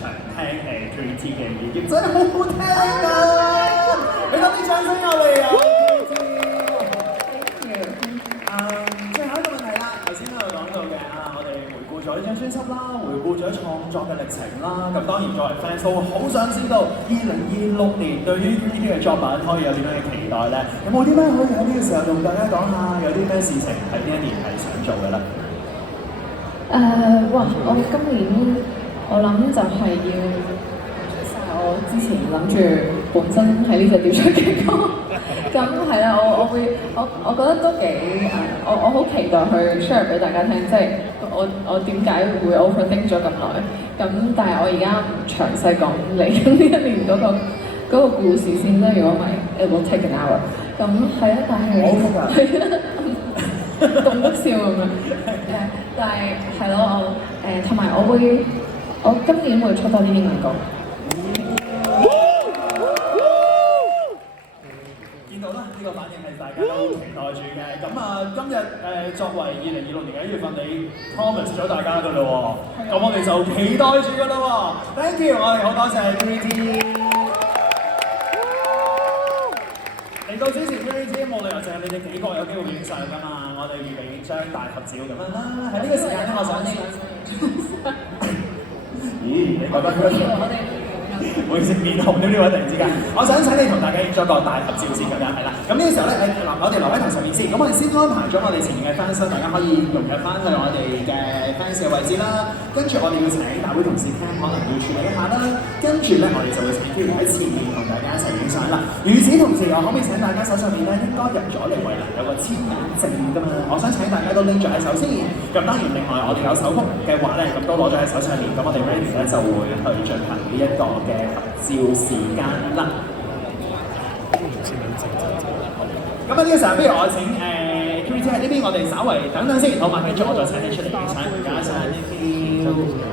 場聽3T 嘅演繹，真係好好聽啊！俾多啲掌聲我哋啊 ！3T，最後一個問題啦，頭先都有講到嘅我哋回顧咗呢張專輯啦，回顧咗創作嘅歷程啦，咁當然作為 fans 都好想知道2026年對於呢啲嘅作品可以有點樣嘅期待咧？有冇啲咩可以喺呢個時候同大家講下？有啲咩事情喺呢一年係想做嘅咧？哇！我今年我諗就係要出晒我之前諗住本身喺呢隻碟出嘅歌，咁係啦，我覺得都幾我好期待去 share 俾大家聽，即係我點解會 overthink 咗咁耐，咁但係我而家唔詳細講嚟緊呢一年嗰個故事先啦，如果唔係 it will take an hour， 咁係啊，但係棟篤笑咁樣，但係係咯，同埋我今年會出多啲英文歌。見到啦，呢個反應係大家都期待住嘅。咁今日作為2026年1月份，你 promise 咗大家㗎啦喎，咁我哋就期待住㗎啦喎。Thank you， 我哋好多謝 3T。嚟到之前 3T 冇理由淨係你哋幾個有機會影相㗎嘛，我哋預備影張大合照咁樣啦。喺呢個時間咧，我想咦，你覺得唔好意思，面紅咗呢位突然之間，我想請你同大家影咗個大合照先咁樣，係啦。咁呢個時候咧，我哋留喺台上面先。咁我哋先安排咗我哋前面嘅 fans， 大家可以融入翻去我哋嘅 fans 嘅位置啦。跟住我哋要請大會同事 Cam 可能要處理一下啦。跟住咧，我哋就會請 Q 喺前面同大家一齊影相啦。與此同時，我可唔可以請大家手上面咧應該入咗嚟圍欄有個簽名證㗎嘛？我想請大家都拎咗喺手先。咁當然另外我哋有手幅嘅話咧，咁都攞咗喺手上面。咁我哋 ready 咧就會去進行呢一個嘅合照時間啦。咁呢個時候，不如我請3T 喺呢邊，我哋稍為等等先，好嘛？跟住我再請你出嚟影相，唔該晒 Thank you。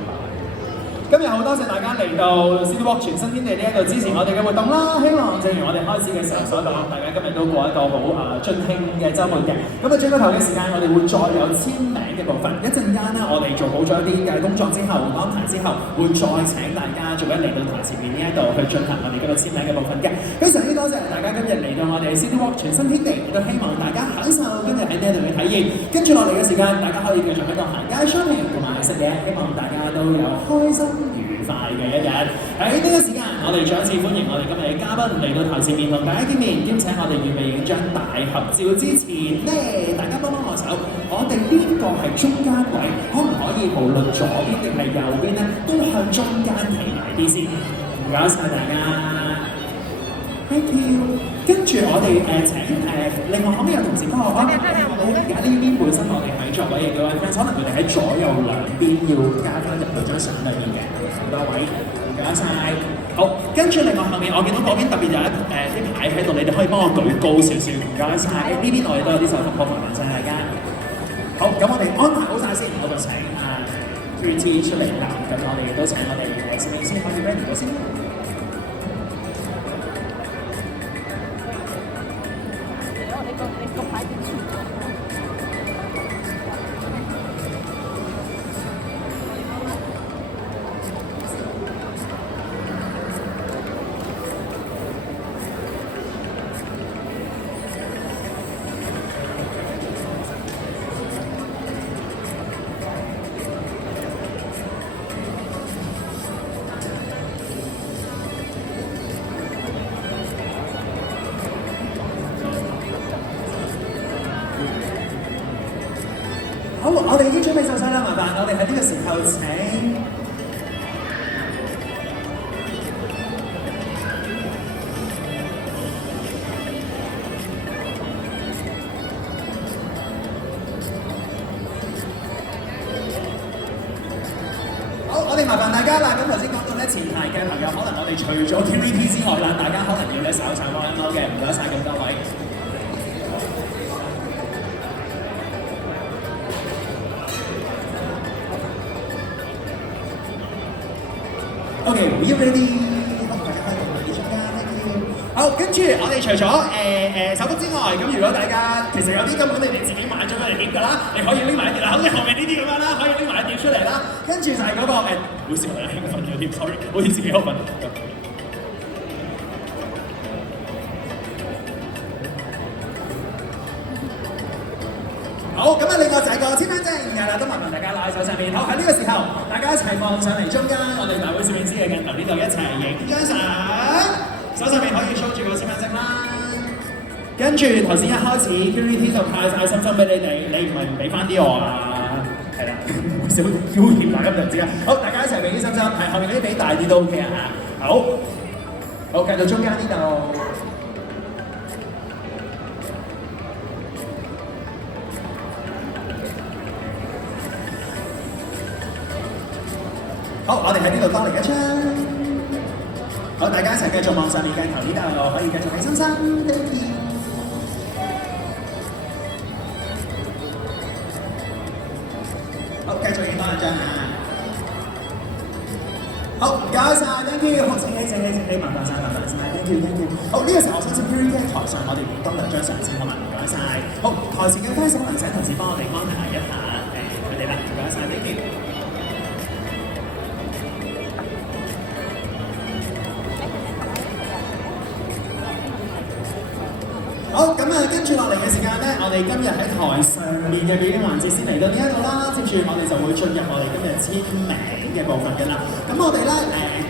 今日好多謝大家嚟到 City Walk 全新天地呢一度支持我哋嘅活動啦！希望正如我哋開始嘅時候所講，大家今日都過一個好盡興嘅週末嘅。咁轉個頭嘅時間，我哋會再有簽名嘅部分。一陣間咧，我哋做好咗啲嘅工作之後，安排之後，會再請大家逐一嚟到台前面呢一度去進行我哋嗰個簽名嘅部分嘅。非常之多謝大家今日嚟到我哋 City Walk 全新天地，亦都希望大家享受今日喺呢一度嘅體驗。跟住落嚟嘅時間，大家可以繼續喺度行街 shopping 同埋食嘢，希望大家都有開心愉快嘅一日。喺呢個時間，我哋再一次歡迎我哋今日嘅嘉賓嚟到台前面同大家見面，兼且我哋預備影張大合照之前咧，大家幫幫我手，我哋呢個係中間位，可唔可以無論左邊定係右邊咧，都向中間企埋啲先？唔該晒大家 ，thank you。跟住我哋請另外可唔可以有同事幫我講？而家呢邊本身我哋喺座位嘅幾位 friend， 可能佢哋喺左右兩邊要加翻入去張相裏面嘅，好多位，唔該晒。好，跟住另外後面我見到嗰邊特別有一啲牌喺度，你哋可以幫我舉高少少，唔該晒。呢邊我哋都有啲手幅，麻煩晒大家。好，咁我哋安排好晒先，我就請3T 出嚟啦。咁我哋亦都請我哋攝影師可以 ready 咗先。好，我哋已經準備就緒啦，麻煩我哋喺呢個時候請好，我哋麻煩大家啦。咁頭先講到咧，前排嘅朋友，可能我哋除咗 KTV 之外啦，大家可能要咧稍稍幫一幫嘅，唔該晒咁多位。Okay, we ready? 大家可以同我哋出家，thank you。好，好，跟住我哋除咗手幅之外，咁如果大家其實有啲根本你哋自己買咗俾你碟㗎啦，你可以拎埋一碟啦，好似後面呢啲咁樣啦，可以拎埋一碟出嚟啦。跟住就係嗰、個唔好意思，我有興奮咗啲 sorry， 唔好意思，幾興奮。好，咁啊，另外就係個簽名證，係啦，都麻煩大家攞喺手上面。好，喺呢個時候，大家一齊望上嚟中間，我哋大會攝影師嘅鏡頭呢度一齊影張相，手上面可以 show 住個簽名證啦。跟住頭先一開始 QVT 就派晒心心俾你哋，你唔係唔俾翻啲我啊？係啦，少要險大家就知啦。好，大家一齊俾啲心心，係後面嗰啲俾大啲都 OK 啊。好，好，繼續中間呢度。好，我哋喺呢度多嚟一張。好，大家一齊繼續望上面鏡頭呢度，可以繼續俾心心 ，thank you。好，繼續影多兩張啊！好，唔該晒 ，thank you。好，請起，麻煩晒，thank you。好，呢個時候我相信 QVT 喺台上，我哋影多兩張相先，好嘛？唔該晒。好，台前嘅揮手能請同事幫我哋安排一下佢哋啦，唔該晒 ，thank you。好，咁啊，跟住落嚟嘅時間咧，我哋今日喺台上面嘅表演環節先嚟到呢一度啦。接住我哋就會進入我哋今日簽名嘅部分嘅啦。咁我哋咧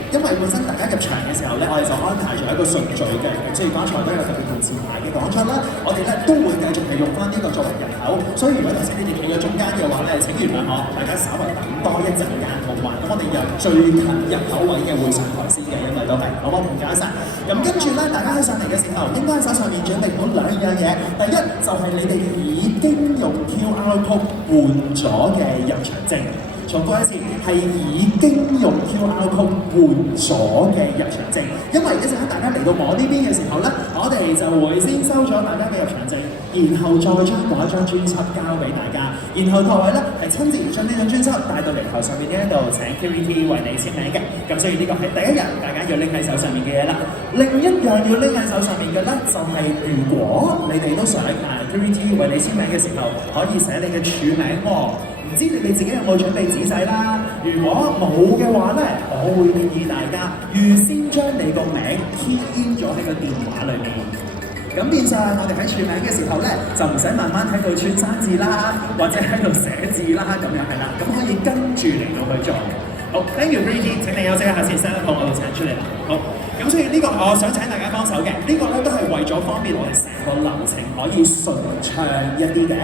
因為本身大家入場嘅時候咧，我哋就安排咗一個順序嘅，即係剛才都有特別同前排嘅講出啦。我哋咧都會繼續係用翻呢個作為入口，所以如果頭先你哋企咗中間嘅話咧，請原諒我，大家稍微等多一陣間，好嘛？咁我哋由最近入口位嘅會上台先嘅，因為都係好唔好？唔該晒。咁跟住咧，大家喺上嚟嘅時候，應該喺手上面準備好兩樣嘢。第一就係你哋已經用 QR code 換咗嘅入場證。重複一次，係已經用 QR code 換咗嘅入場證。因為一陣間大家嚟到我呢邊嘅時候咧，我哋就會先收咗大家嘅入場證，然後再將嗰一張專輯交俾大家，然後台位咧係親自將呢張專輯帶到嚟台上面呢一度請 QVT 為你簽名嘅。咁所以呢個係第一樣大家要拎喺手上面嘅嘢啦。另一樣要拎喺手上面嘅咧，就係如果你哋都想QVT 為你簽名嘅時候，可以寫你嘅署名喎。唔知你哋自己有冇準備仔細啦？如果冇嘅話咧，我會建議大家預先將你個名 key in 咗喺個電話裏面。咁變相我哋喺署名嘅時候咧，就唔使慢慢喺度串生字啦，或者喺度寫字啦，咁樣係啦。咁可以跟住嚟到去做。好 ，thank you QVT，請你休息一下先，set up 我哋請出嚟啦。好，咁所以呢個我想請大家幫手嘅，呢個咧都係為咗方便我哋成個流程可以順暢一啲嘅。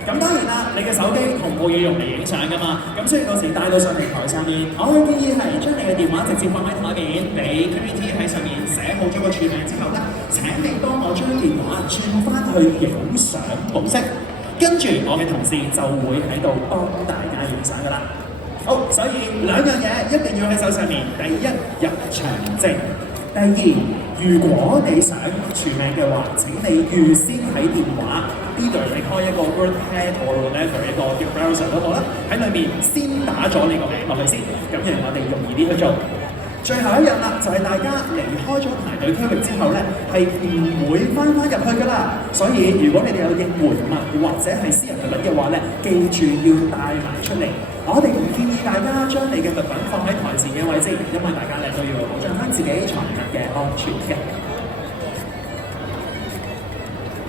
咁當然啦，你嘅手機同部嘢用嚟影相㗎嘛，咁所以到時帶到上嚟台上面，我會建議係將你嘅電話直接放喺台面，俾 QVT 喺上面寫好咗個署名之後咧，請你幫我將電話轉翻去影相模式，跟住我嘅同事就會喺度幫大家影相㗎啦。好，所以兩樣嘢一定要喺手上面，第一入場證，第二如果你想署名嘅話，請你預先喺電話。呢度你開一個 WordPad or whatever 一個叫 browser 都好啦，喺裏面先打咗你個名落去先，咁樣我哋容易啲去做。最後一樣啦，就係大家離開咗排隊區域之後咧，係唔會翻入去㗎啦。所以如果你哋有應援物或者係私人物品嘅話咧，記住要帶埋出嚟。我哋唔建議大家將你嘅物品放喺台前嘅位置，因為大家咧都要保障翻自己財物嘅安全嘅。